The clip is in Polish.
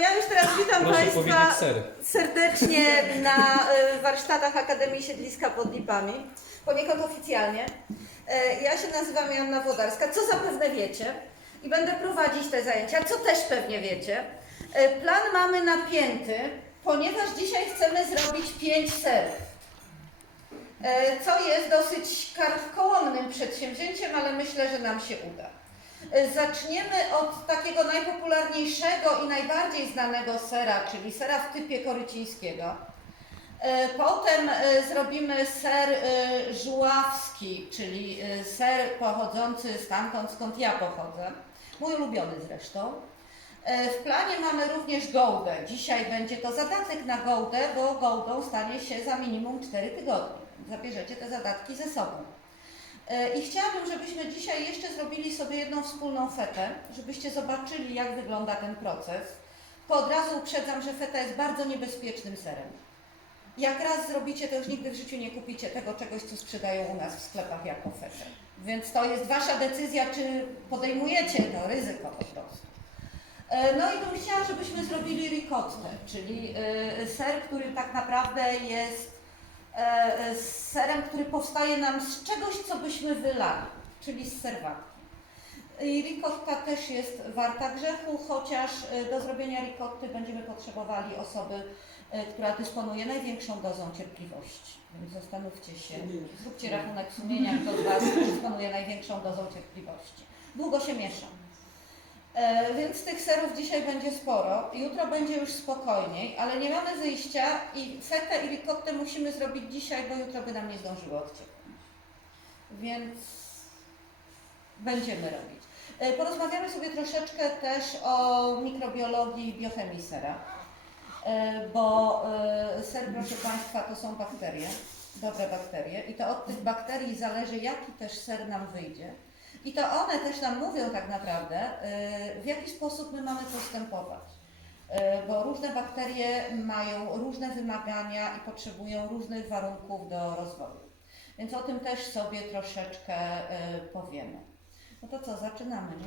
Ja już teraz witam Proszę Państwa powiedzieć ser. serdecznie na e, warsztatach Akademii Siedliska pod Lipami, poniekąd oficjalnie. E, Ja się nazywam Joanna Wodarska, co zapewne wiecie i będę prowadzić te zajęcia, co też pewnie wiecie. E, Plan mamy napięty, ponieważ dzisiaj chcemy zrobić pięć serów. E, co jest dosyć karkołomnym przedsięwzięciem, ale myślę, że nam się uda. E, Zaczniemy od takiego najpopularniejszego i najbardziej znanego sera, czyli sera w typie korycińskiego. E, Potem e, zrobimy ser żuławski, czyli ser pochodzący stamtąd, skąd ja pochodzę. Mój ulubiony zresztą. W planie mamy również gołdę. Dzisiaj będzie to zadatek na gołdę, bo gołdą stanie się za minimum 4 tygodnie. Zabierzecie te zadatki ze sobą. E, I chciałabym, żebyśmy dzisiaj jeszcze zrobili sobie jedną wspólną fetę, żebyście zobaczyli, jak wygląda ten proces. To od razu uprzedzam, że feta jest bardzo niebezpiecznym serem. Jak raz zrobicie, to już nigdy w życiu nie kupicie tego czegoś, co sprzedają u nas w sklepach jako fetę. Więc to jest Wasza decyzja, czy podejmujecie to ryzyko po prostu. E, No i bym chciała, żebyśmy zrobili ricottę, czyli e, ser, który tak naprawdę jest e, e, serem, który powstaje nam z czegoś, co byśmy wylali, czyli z serwatki. I ricotta też jest warta grzechu, chociaż e, do zrobienia ricotty będziemy potrzebowali osoby, która dysponuje największą dozą cierpliwości. Więc zastanówcie się, zróbcie rachunek sumienia, kto z Was dysponuje największą dozą cierpliwości. Długo się miesza. E, więc tych serów dzisiaj będzie sporo. Jutro będzie już spokojniej, ale nie mamy wyjścia i fetę i ricottę musimy zrobić dzisiaj, bo jutro by nam nie zdążyło odcieknąć. Więc będziemy robić. E, Porozmawiamy sobie troszeczkę też o mikrobiologii i biochemii sera, E, bo ser, proszę Państwa, to są bakterie, dobre bakterie i to od tych bakterii zależy, jaki też ser nam wyjdzie. I to one też nam mówią tak naprawdę, e, w jaki sposób my mamy postępować. E, Bo różne bakterie mają różne wymagania i potrzebują różnych warunków do rozwoju. Więc o tym też sobie troszeczkę e, powiemy. No to co, zaczynamy, nie?